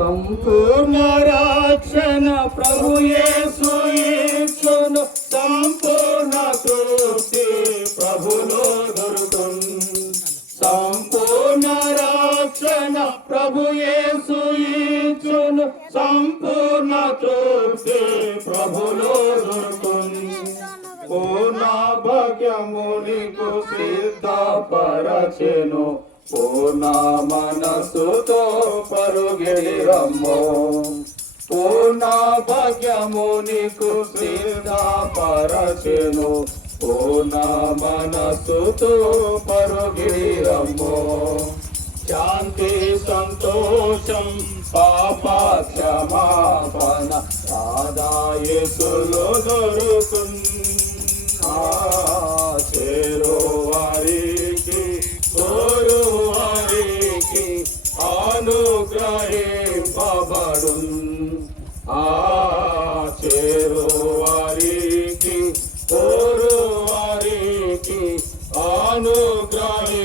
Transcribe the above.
సంపూర్ణ రక్షణ ప్రభు యేసు ఇచ్చును, సంపూర్ణ తృప్తి ప్రభులో దొరుకును. సంపూర్ణ రక్షణ ప్రభు యేసు ఇచ్చును, సంపూర్ణ తృప్తి ప్రభులో దొరుకును. పూర్ణ భాగ్యము నీకు సిద్ధపరచెను, పూర్ణ మనసుతో పరుగెడి రమ్మో. పూర్ణ భాగ్యము నీకు సిద్ధపరచెను, పూర్ణ మనసుతో పరుగెడి రమ్మో. శాంతి సంతోషం పాప క్షమాపణ యేసులో దొరుకును. చేరు వారికి కోరు వారికి అనుగ్రహింపబడును. చేరు వారికి కోరు వారికి అనుగ్రహి